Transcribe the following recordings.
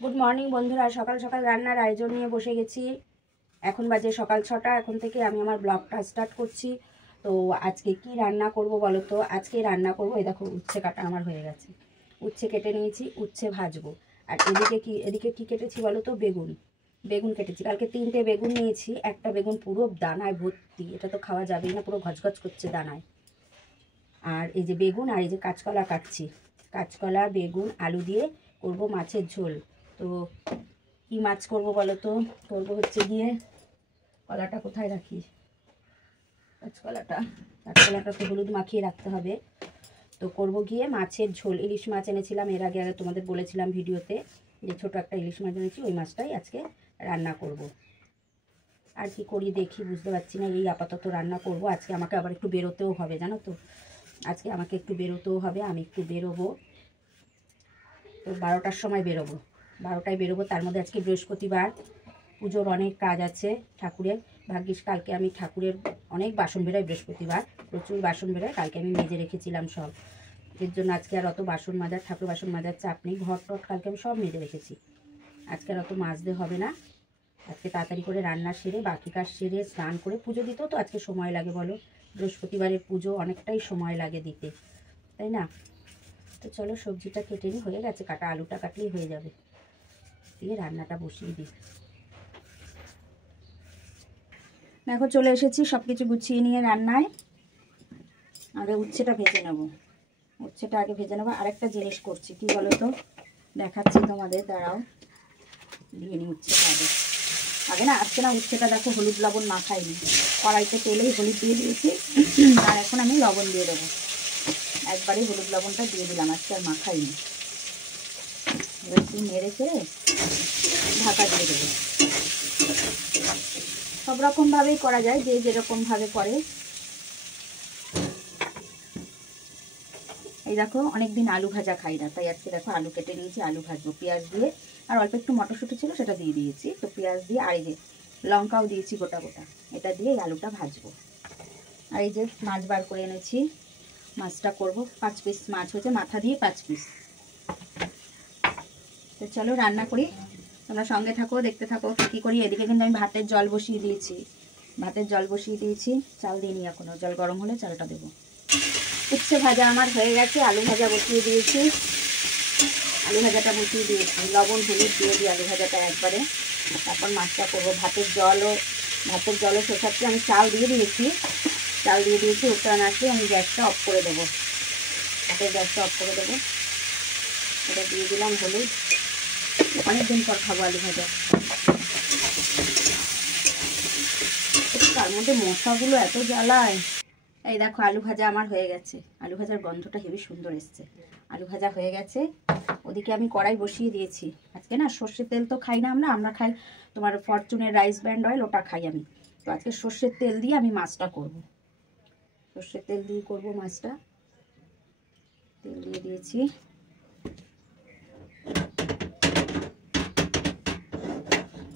Good morning বন্ধুরা, সকাল সকাল রান্নার আয়োজন নিয়ে বসে গেছি। এখন বাজে সকাল 6টা। এখন থেকে আমি আমার ব্লগটা স্টার্ট করছি। তো আজকে কি রান্না করব বলো তো? আজকে রান্না করব, এই দেখো উচ্ছে কাটা আমার হয়ে গেছে। উচ্ছে কেটে নিয়েছি, উচ্ছে ভাজবো। আর এদিকে কি কেটেছি বলো তো? বেগুন। বেগুন কেটেছি, কালকে 3টে বেগুন নিয়েছি। একটা বেগুন পুরো দানায় ভর্তি, এটা তো খাওয়া যাবেই না, পুরো ঘচঘচ করছে দানায়। আর এই যে বেগুন, আর এই যে কাঁচকলা কাটছি। কাঁচকলা, বেগুন, আলু দিয়ে করব মাছের ঝোল। তো কি মাছ করব বলো তো? করব হচ্ছে গিয়ে, কলাটা কোথায় রাখি? কাঁচকলাটা তো হলুদ মাখিয়ে রাখতে হবে। তো করব গিয়ে মাছের ঝোল। ইলিশ মাছ এনেছিলাম এর আগে তোমাদের বলেছিলাম ভিডিওতে, যে ছোটো একটা ইলিশ মাছ এনেছি, ওই মাছটাই আজকে রান্না করব। আর কি করি দেখি, বুঝতে পারছি না। এই আপাতত রান্না করব। আজকে আমাকে আবার একটু বেরোতেও হবে, জানো তো, আজকে আমাকে একটু বেরোতেও হবে। আমি একটু বেরোবো, তো 12টার সময় বেরোবো। 12টায় বেরোবো। তার মধ্যে আজকে বৃহস্পতিবার, পুজোর অনেক কাজ আছে ঠাকুরের। ভাগ্যিস কালকে আমি ঠাকুরের অনেক বাসন বেরোয়, বৃহস্পতিবার প্রচুর বাসন বেরোয়, কালকে আমি মেজে রেখেছিলাম সব। এর জন্য আজকে আর অত বাসন মাজার, ঠাকুর বাসন মাজার চাপ নেই। ঘর টট কালকে আমি সব মেজে রেখেছি, আজকে আর অত মাজতে হবে না। আজকে তাড়াতাড়ি করে রান্না সেরে, বাকি কাজ সেরে, স্নান করে, পুজো দিতেও তো আজকে সময় লাগে বলো। বৃহস্পতিবারের পুজো অনেকটাই সময় লাগে দিতে, তাই না? তো চলো সবজিটা কেটে নিই, হয়ে গেছে কাটা, আলুটা কাটলেই হয়ে যাবে। দিয়ে রান্নাটা বসিয়ে দিই। দেখো চলে এসেছি সব কিছু গুছিয়ে নিয়ে রান্নায়। আগে উচ্ছেটা ভেজে নেব, উচ্ছেটা আগে ভেজে নেবো। আরেকটা জিনিস করছি, কি বলো তো, দেখাচ্ছি তোমাদের, দাঁড়াও। দিয়ে নিই উচ্ছেটা আগে। আগে না আজকে না উচ্ছেটা দেখো হলুদ লবণ মাখাইনি, কড়াইতে তেলেই হলুদ দিয়ে দিয়েছি। আর এখন আমি লবণ দিয়ে দেবো, একবারে হলুদ লবণটা দিয়ে দিলাম, আজকে আর মাখাইনি। এবার একটু নেড়ে চেড়ে ঢাকা দিয়ে দেবো। সব রকমভাবেই করা যায়, যে যেরকমভাবে করে। এই দেখো অনেকদিন আলু ভাজা খাই না, তাই আজকে দেখো আলু কেটে নিয়েছি, আলু ভাজবো পেঁয়াজ দিয়ে। আর অল্প একটু মটরশুঁটি ছিল, সেটা দিয়ে দিয়েছি। তো পেঁয়াজ দিয়ে, আর এই যে লঙ্কাও দিয়েছি গোটা গোটা, এটা দিয়ে এই আলুটা ভাজবো। আর এই যে মাছ বার করে এনেছি, মাছটা করব। 5 পিস মাছ হয়েছে, মাথা দিয়ে 5 পিস। তো চলো রান্না করি, তোমরা সঙ্গে থাকো, দেখতে থাকো কী করি। এদিকে কিন্তু আমি ভাতের জল বসিয়ে দিয়েছি। চাল দিইনি এখনো, জল গরম হলে চালটা দেবো। উচ্ছে ভাজা আমার হয়ে গেছে, আলু ভাজা বসিয়ে দিয়েছি। লবণ হলুদ দিয়ে দিই আলু ভাজাটা একবারে, তারপর মাছটা করবো। ভাতের জলও শেষাচ্ছি। আমি চাল দিয়ে দিয়েছি, উত্তরায়ণ আসলে আমি গ্যাসটা অফ করে দেবো, ভাতের গ্যাসটা অফ করে দেবো। এটা দিয়ে দিলাম হলুদ। অনেকদিন পর খাবো আলু ভাজা। তার মধ্যে মশাগুলো এত জ্বালায়। এই দেখো আলু ভাজা আমার হয়ে গেছে, আলু ভাজার গন্ধটা হেবি সুন্দর এসছে। আলু ভাজা হয়ে গেছে। ওদিকে আমি কড়াই বসিয়ে দিয়েছি। আজকে না সর্ষের তেল তো খাই না, আমরা খাই তোমার ফরচুনের রাইস ব্র্যান্ড অয়েল, ওটা খাই আমি। তো আজকে সর্ষের তেল দিয়ে আমি মাছটা করব, সর্ষের তেল দিয়ে করব মাছটা। তেল দিয়ে দিয়েছি।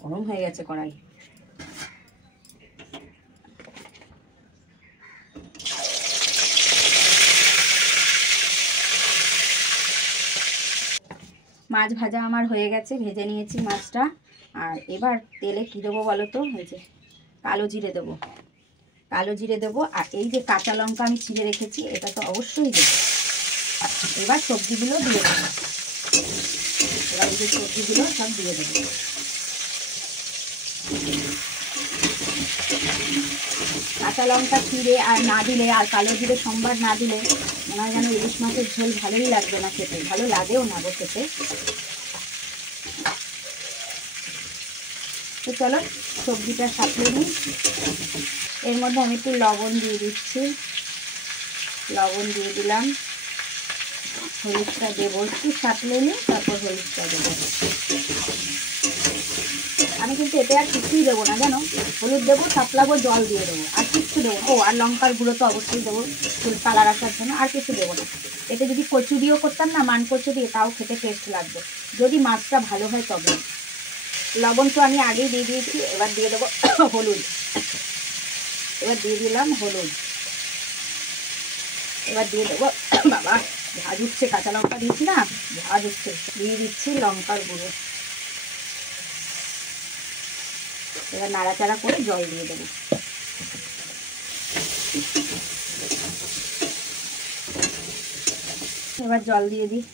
গরম হয়ে গেছে কড়াই। মাছ ভাজা আমার হয়ে গেছে, ভেজে নিয়েছি মাছটা। আর এবার তেলে কি দেবো বলো তো? এই যে কালো জিরে দেবো। আর এই যে কাঁচা লঙ্কা আমি ছিঁড়ে রেখেছি, এটা তো অবশ্যই দেবো। এবার সবজিগুলো দিয়ে দেবো, এই যে সবজিগুলো সব দিয়ে দেবো। কাঁচা লঙ্কা ছিঁড়ে আর না দিলে, আর কালো জিরে সম্বার না দিলে, মনে হয় যেন ইলিশ মাছের ঝোল ভালোই লাগবে না খেতে, ভালো লাগেও না গো খেতে। তো চলো সবজিটা সাঁতলে নিই। এর মধ্যে আমি একটু লবণ দিয়ে দিচ্ছি, লবণ দিয়ে দিলাম। হলুদটা দেবো, একটু সাঁতলে নিই, তারপর হলুদটা দেবো। আমি কিন্তু এতে আর কিছুই দেবো না, জানো, হলুদ দেবো, সাতলাবো, জল দিয়ে দেবো, আর কিচ্ছু দেবো না। ও আর লঙ্কার গুঁড়ো তো অবশ্যই দেবো কালার আসার জন্য, আর কিছু দেবো না। এতে যদি কচু দিয়েও করতাম না, মান কচু দিয়ে, তাও খেতে টেস্ট লাগবে, যদি মাছটা ভালো হয় তবে। লবণ তো আমি আগেই দিয়ে দিয়েছি। এবার দিয়ে দেবো হলুদ, এবার দিয়ে দিলাম হলুদ। এবার দিয়ে দেবো, বাবা ঝাঁজ উঠছে, কাঁচা লঙ্কা দিয়েছি না, ঝাঁজ উঠছে, দিয়ে দিচ্ছি লঙ্কার গুঁড়ো। এবার নাড়াচাড়া করে জল দিয়ে দেবো। এবার জল দিয়ে দিই।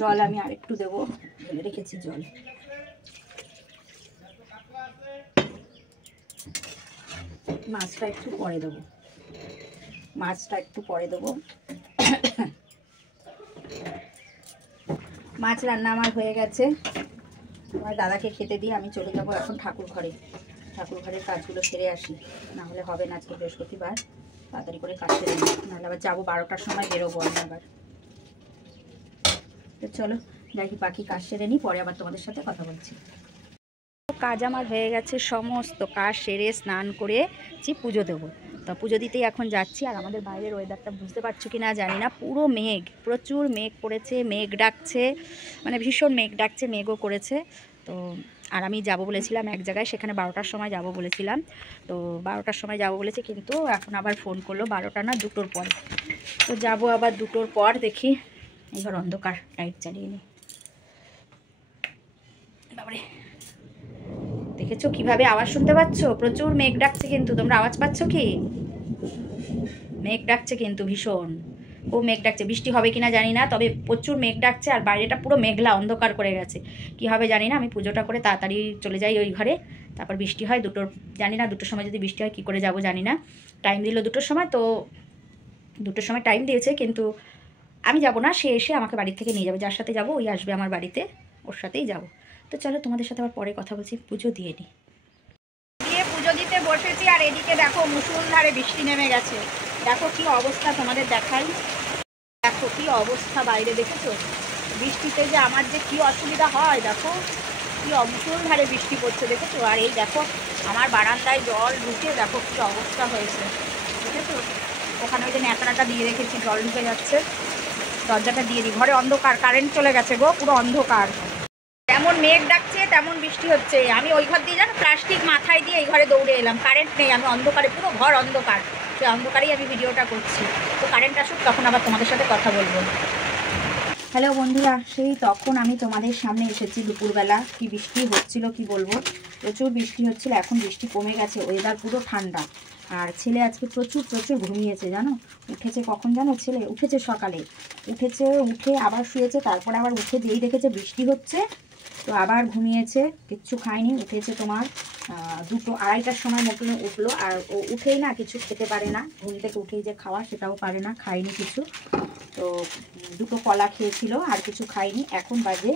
জল আমি আরেকটু দেবো, ঢেলে রেখেছি জল। মাছটা একটু পরে দেবো, মাছ রান্না আমার হয়ে গেছে। আমার দাদাকে খেতে দিয়ে আমি চলে যাব এখন ঠাকুর ঘরের কাজগুলো সেরে আসি, না হলে হবে না। আজকে বৃহস্পতিবার, তাড়াতাড়ি করে কাজ সেরে নিই, নাহলে আবার যাবো 12টার সময় বেরোবো আমি আবার। তো চলো যাই, বাকি কাজ সেরে নিই, পরে আবার তোমাদের সাথে কথা বলছি। কাজ আমার হয়ে গেছে, সমস্ত কাজ সেরে স্নান করে পুজো দেবো। তো পুজো দিতেই এখন যাচ্ছি। আর আমাদের বাইরের ওয়েদারটা বুঝতে পারছো কি না জানি না, পুরো মেঘ, প্রচুর মেঘ পড়েছে, মেঘ ডাকছে, মানে ভীষণ মেঘ ডাকছে, মেঘও করেছে। তো আর আমি যাব বলেছিলাম এক জায়গায়, সেখানে 12টার সময় যাব বলেছিলাম। তো 12টার সময় যাব বলেছি, কিন্তু এখন আবার ফোন করলো 12টা না 2টোর পরে। তো যাব আবার 2টোর পর, দেখি। এবার অন্ধকার, লাইট চালিয়ে নিই। বাবারে, দেখেছো কিভাবে আওয়াজ শুনতে পাচ্ছ? প্রচুর মেঘ ডাকছে, কিন্তু তোমরা আওয়াজ পাচ্ছ কি? মেঘ ডাকছে কিন্তু ভীষণ, ও মেঘ ডাকছে। বৃষ্টি হবে কিনা জানি না, তবে প্রচুর মেঘ ডাকছে। আর বাইরেটা পুরো মেঘলা, অন্ধকার করে গেছে। কি হবে জানি না। আমি পুজোটা করে তাড়াতাড়ি চলে যাই ওই ঘরে, তারপর বৃষ্টি হয় 2টোর, জানি না 2টোর সময় যদি বৃষ্টি হয় কি করে যাব জানি না। টাইম দিল 2টোর সময়, তো 2টোর সময় টাইম দিয়েছে, কিন্তু আমি যাব না। সে এসে আমাকে বাড়ি থেকে নিয়ে যাবে, যার সাথে যাব ওই আসবে আমার বাড়িতে, ওর সাথেই যাব। তো চলো তোমাদের সাথে আবার পরে কথা বলছি। পুজো দিয়ে নিই। পুজো দিতে বসেছি, আর এদিকে দেখো মুষলধারে বৃষ্টি নেমে গেছে। দেখো কি অবস্থা, তোমাদের দেখাই। দেখো কি অবস্থা বাইরে, দেখেছো? বৃষ্টিতে যে আমার যে কি অসুবিধা হয়, দেখো কি মুষলধারে বৃষ্টি পড়ছে, দেখেছো? আর এই দেখো আমার বারান্দায় জল ঢুকে দেখো কি অবস্থা হয়েছে, দেখেছো? ওখানে ওই যে ন্যাকড়াটা দিয়ে রেখেছি, জল ঢুকে যাচ্ছে। দরজাটা দিয়ে দিই। ঘরে অন্ধকার, কারেন্ট চলে গেছে গো, পুরো অন্ধকার। যেমন মেঘ ডাকছে তেমন বৃষ্টি হচ্ছে। আমি ওই ঘর দিয়ে, জানো, প্লাস্টিক মাথায় দিয়ে এই ঘরে দৌড়ে এলাম। কারেন্ট নেই, আমি অন্ধকারে, পুরো ঘর অন্ধকার। সেই অন্ধকারেই আমি ভিডিওটা করছি। তো কারেন্ট আসুক, তখন আবার তোমাদের সাথে কথা বলবো। হ্যালো বন্ধুরা, সেই তখন আমি তোমাদের সামনে এসেছি দুপুরবেলা। কি বৃষ্টি হচ্ছিল কি বলবো, প্রচুর বৃষ্টি হচ্ছিল। এখন বৃষ্টি কমে গেছে, ওয়েদার পুরো ঠান্ডা। আর ছেলে আজকে প্রচুর ঘুমিয়েছে, জানো। উঠেছে কখন জানো? ছেলে উঠেছে সকালে, উঠে আবার শুয়েছে, তারপরে আবার উঠে যেই দেখেছে বৃষ্টি হচ্ছে, তো আবার ঘুমিয়েছে, কিচ্ছু খায়নি। উঠেছে তোমার 2টো 2:30টার সময় মতন উঠলো। আর ও উঠেই না কিছু খেতে পারে না, ঘুম থেকে উঠেই যে খাওয়া সেটাও পারে না, খায়নি কিছু। তো 2টো কলা খেয়েছিল, আর কিছু খায়নি। এখন বাজে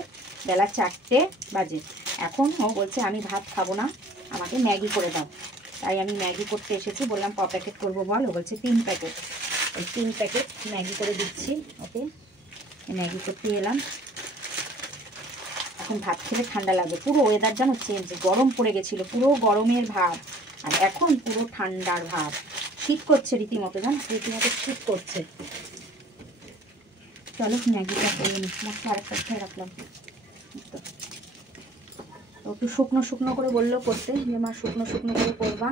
বেলা 4টে বাজে। এখন ও বলছে আমি ভাত খাবো না, আমাকে ম্যাগি করে দাও। তাই আমি ম্যাগি করতে এসেছি। বললাম ক প্যাকেট করবো বল? ও বলছে 3 প্যাকেট। ওই 3 প্যাকেট ম্যাগি করে দিচ্ছি ওকে। ম্যাগি করতে এলাম। এখন ভাত খেলে ঠান্ডা লাগবে। পুরো ওয়েদার যেন চেঞ্জ, গরম পড়ে গেছিলো, পুরো গরমের ভাব, আর এখন পুরো ঠান্ডার ভাব। শীত করছে রীতিমতো, জানো, রীতিমতো শীত করছে। চলো ম্যাগিটা করে নিই। মশলা আরেকটা খেয়ে রাখলাম। তো একটু শুকনো করে বললো করতে, যে মা শুকনো করে করবা,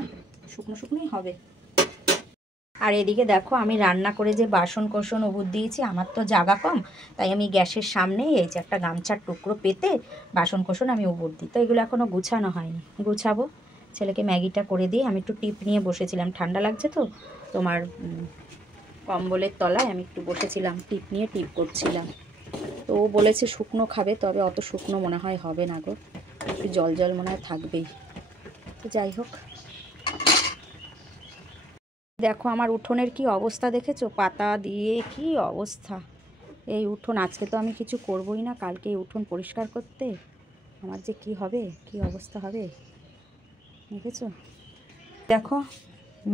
শুকনোই হবে। আর এদিকে দেখো আমি রান্না করে যে বাসন কোসন উবুর দিয়েছি। আমার তো জায়গা কম, তাই আমি গ্যাসের সামনেই এই যে একটা গামছার টুকরো পেতে বাসন কোসন আমি উবুর দিই। তো এগুলো এখনও গুছানো হয়নি, গুছাবো। ছেলেকে ম্যাগিটা করে দিই। আমি একটু টিপ নিয়ে বসেছিলাম, ঠান্ডা লাগছে তো, তোমার কম্বলের তলায় আমি একটু বসেছিলাম, টিপ নিয়ে টিপ করছিলাম। তো ও বলেছে শুকনো খাবে, তবে অত শুকনো মনে হয় হবে না গো, একটু জল মনে হয় থাকবেই। তো যাই হোক, দেখো আমার উঠোনের কি অবস্থা দেখেছো? পাতা দিয়ে কি অবস্থা এই উঠোন। আজকে তো আমি কিছু করবই না, কালকে এই উঠোন পরিষ্কার করতে আমার যে কি হবে, কি অবস্থা হবে, দেখেছো? দেখো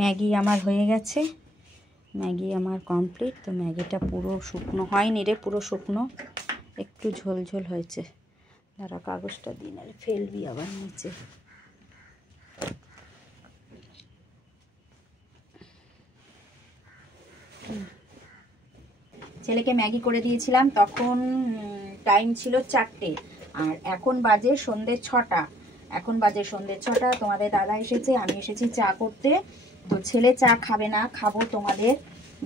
ম্যাগি আমার হয়ে গেছে, ম্যাগি আমার কমপ্লিট। তো ম্যাগিটা পুরো শুকনো হয়নি রে, পুরো শুকনো, একটু ঝোল হয়েছে। দাঁড়া কাগজটা দিই, নাহলে ফেলবি আবার নিচে। ছেলেকে ম্যাগি করে দিয়েছিলাম, তখন টাইম ছিল 4টে, আর এখন বাজে সন্ধ্যে 6টা। এখন বাজে সন্ধ্যে 6টা। তোমাদের দাদা এসেছে, আমি এসেছি চা করতে। তো ছেলে চা খাবে না, খাবো তোমাদের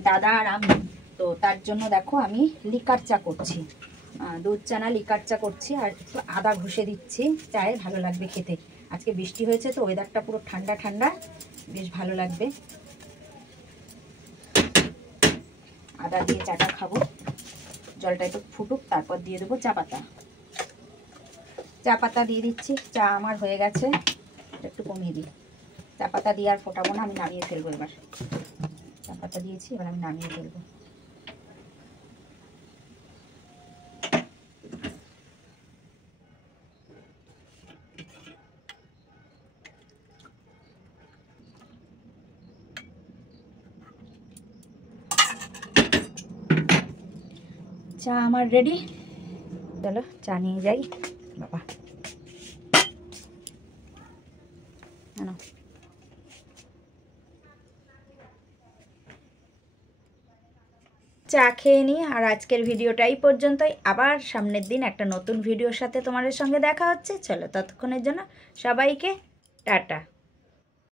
দাদা আর আমি। তো তার জন্য দেখো আমি লিকার চা করছি, দুধ চা না লিকার চা করছি। আর একটু আদা ঘষে দিচ্ছি, চায়ে ভালো লাগবে খেতে। আজকে বৃষ্টি হয়েছে তো ওয়েদারটা পুরো ঠান্ডা ঠান্ডা, বেশ ভালো লাগবে। আদা দিয়ে চাটা খাবো। জলটা একটু ফুটুক, তারপর দিয়ে দেবো চা পাতা। চা পাতা দিয়ে দিচ্ছি। চা আমার হয়ে গেছে, একটু কমিয়ে দিই। চা পাতা দিয়ে আর ফোটাবো না, আমি নামিয়ে ফেলবো এবার। চা পাতা দিয়েছি, এবার আমি নামিয়ে ফেলবো। চা আমার রেডি, চলো চা নিয়ে যাই। বাবা চা খেয়ে নিই। আর আজকের ভিডিওটা এই পর্যন্তই। আবার সামনের দিন একটা নতুন ভিডিওর সাথে তোমাদের সঙ্গে দেখা হচ্ছে। চলো ততক্ষণের জন্য সবাইকে টাটা।